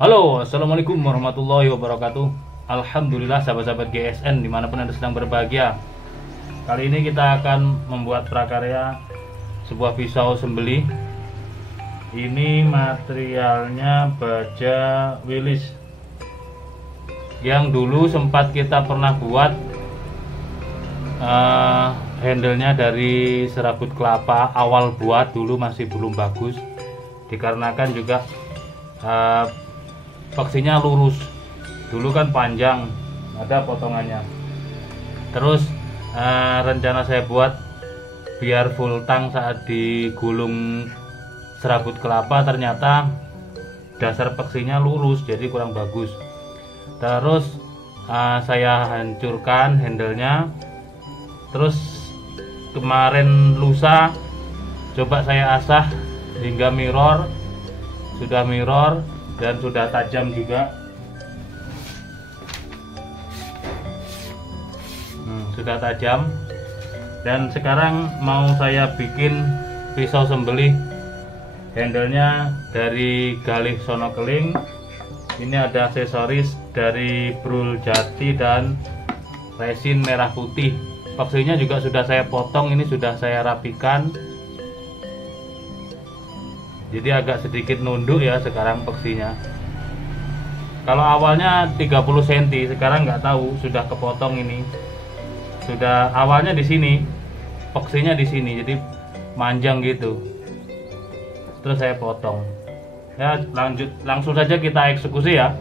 Halo, assalamualaikum warahmatullahi wabarakatuh. Alhamdulillah sahabat-sahabat GSN dimanapun anda sedang berbahagia. Kali ini kita akan membuat prakarya sebuah pisau sembelih. Ini materialnya baja Willis yang dulu sempat kita pernah buat handlenya dari serabut kelapa. Awal buat dulu masih belum bagus, dikarenakan juga paksinya lurus, dulu kan panjang, ada potongannya. Terus rencana saya buat biar full tang saat digulung serabut kelapa, ternyata dasar paksinya lurus jadi kurang bagus. Terus saya hancurkan handlenya. Terus kemarin lusa coba saya asah hingga mirror, sudah mirror dan sudah tajam juga. Sudah tajam. Dan sekarang mau saya bikin pisau sembelih. Handlenya dari galih sono keling. Ini ada aksesoris dari brul jati dan resin merah putih. Paksinya juga sudah saya potong, ini sudah saya rapikan. Jadi agak sedikit nunduk ya sekarang paksinya. Kalau awalnya 30 cm, sekarang nggak tahu sudah kepotong ini. Sudah awalnya di sini, paksinya di sini, jadi manjang gitu. Terus saya potong. Ya langsung saja kita eksekusi ya.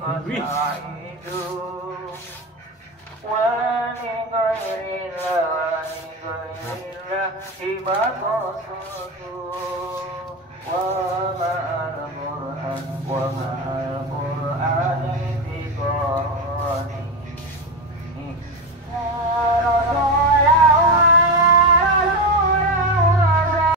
Wa